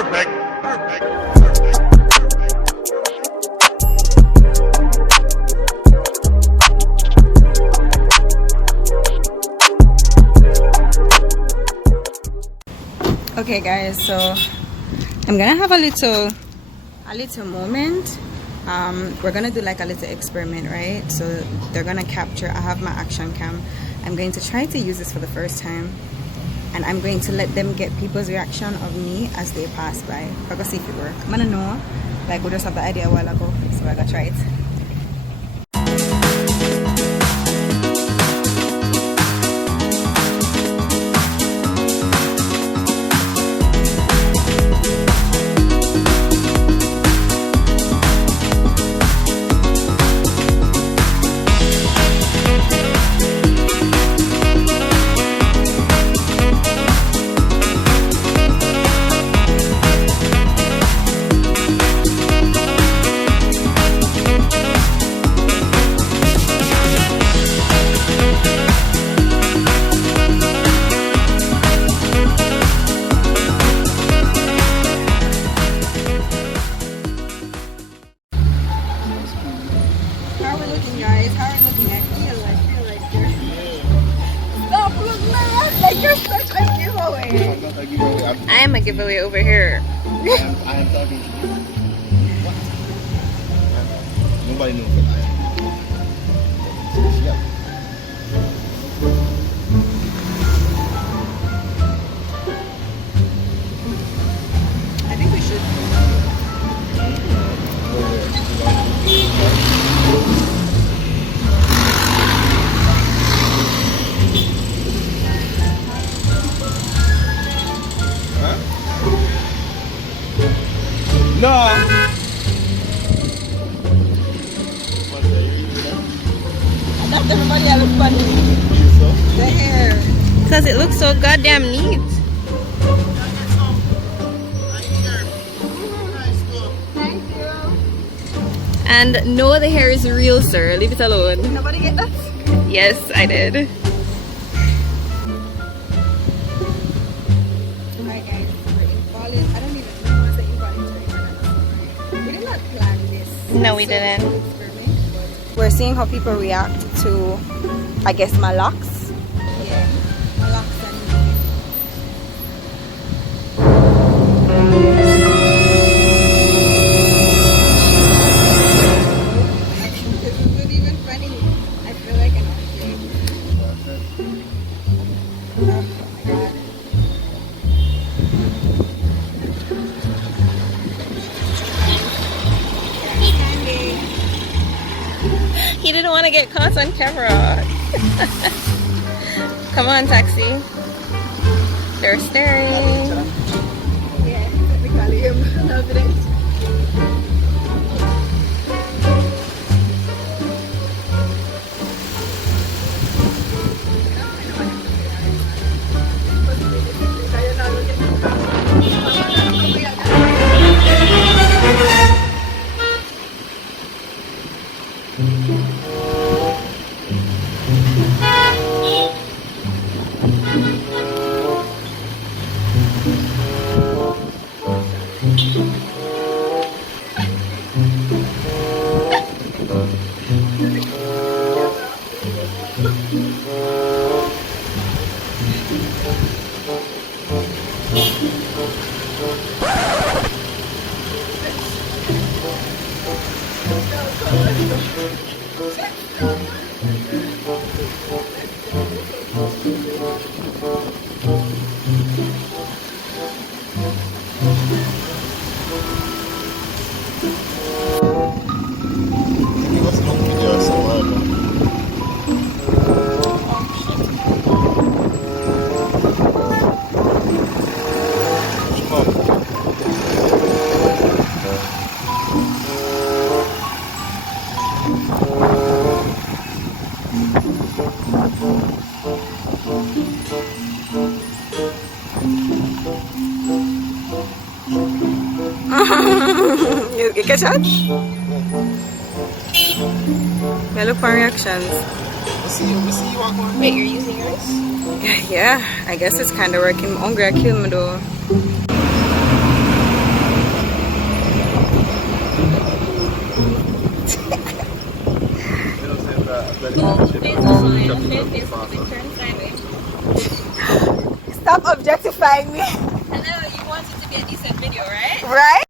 Perfect. Perfect. Okay guys, so I'm gonna have a little moment. We're gonna do like a little experiment, right? So they're gonna capture, I have my action cam. I'm going to try to use this for the first time, and I'm going to let them get people's reaction of me as they pass by. I'm gonna see if it works. I don't know, like we just have the idea a while ago, so I gotta try it. I am a giveaway over here. I am talking to you. What? Nobody knows that I am. Yeah. I think we should. No. That's everybody I look funny. The hair. Because it looks so goddamn neat. Thank you. And no, the hair is real, sir. Leave it alone. Nobody get that? Yes, I did. Alright guys, we're in Bali. I don't even know what's in Bali. We did not plan this. No, we didn't. We're seeing how people react to, I guess, my locks. Yeah, my locks This is not even funny. I feel like an object. Oh my god. He didn't want to get caught on camera. Come on, taxi. They're staring. Yeah, technically, I'm loving it. You catch that? Yeah, look for reactions. Wait, you're using yours? Yeah, I guess it's kind of working. I'm hungry, I killed me though. Stop objectifying me. Hello, you want it to be a decent video, right? Right?